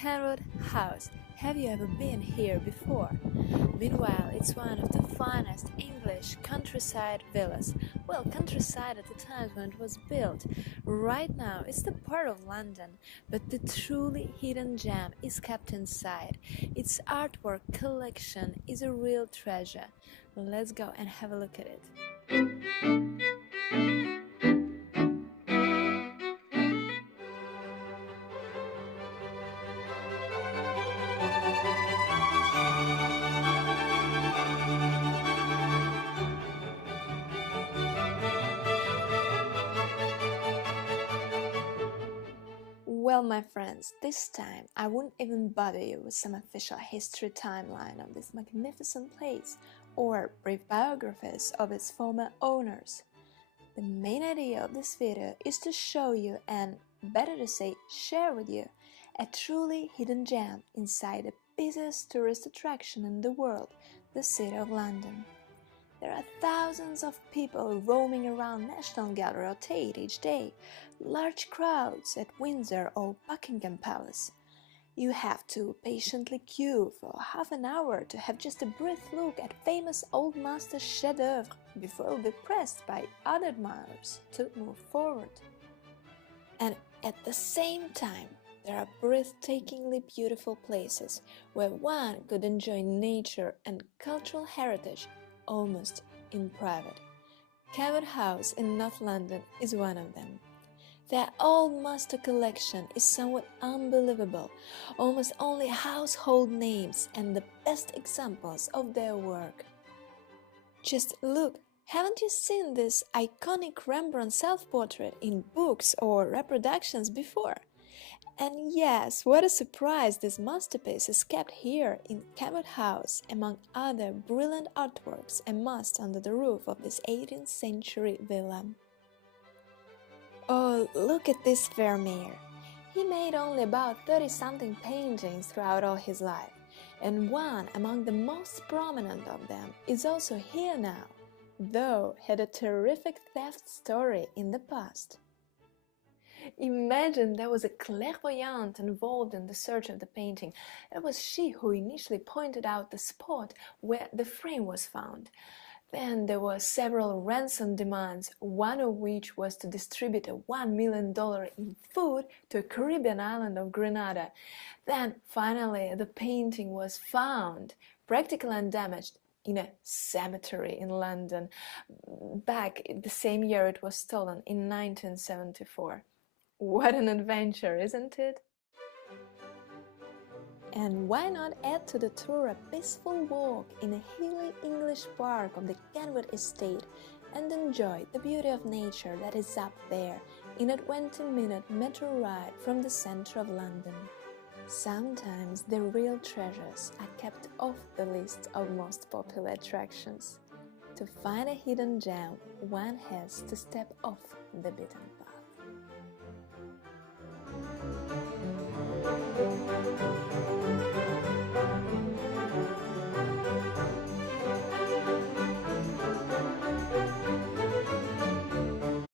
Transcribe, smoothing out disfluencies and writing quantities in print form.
Kenwood House. Have you ever been here before? Meanwhile, it's one of the finest English countryside villas. Well, countryside at the time when it was built. Right now, it's the part of London, but the truly hidden gem is kept inside. Its artwork collection is a real treasure. Let's go and have a look at it. Well, my friends, this time I won't even bother you with some official history timeline of this magnificent place or brief biographies of its former owners. The main idea of this video is to show you and, better to say, share with you a truly hidden gem inside the busiest tourist attraction in the world, the City of London. There are thousands of people roaming around National Gallery or Tate each day, large crowds at Windsor or Buckingham Palace. You have to patiently queue for half an hour to have just a brief look at famous old master chefs-d'œuvre before you'll be pressed by other admirers to move forward. And at the same time, there are breathtakingly beautiful places where one could enjoy nature and cultural heritage almost in private. Kenwood House in North London is one of them. Their old master collection is somewhat unbelievable, almost only household names and the best examples of their work. Just look, haven't you seen this iconic Rembrandt self-portrait in books or reproductions before? And yes, what a surprise this masterpiece is kept here in Kenwood House among other brilliant artworks amassed under the roof of this 18th century villa. Oh, look at this Vermeer! He made only about 30-something paintings throughout all his life, and one among the most prominent of them is also here now, though had a terrific theft story in the past. Imagine there was a clairvoyante involved in the search of the painting. It was she who initially pointed out the spot where the frame was found. Then there were several ransom demands, one of which was to distribute $1 million in food to a Caribbean island of Grenada. Then, finally, the painting was found, practically undamaged, in a cemetery in London. Back the same year it was stolen, in 1974. What an adventure, isn't it? And why not add to the tour a peaceful walk in a hilly English park of the Kenwood estate and enjoy the beauty of nature that is up there in a 20-minute metro ride from the center of London. Sometimes the real treasures are kept off the list of most popular attractions. To find a hidden gem, one has to step off the beaten path.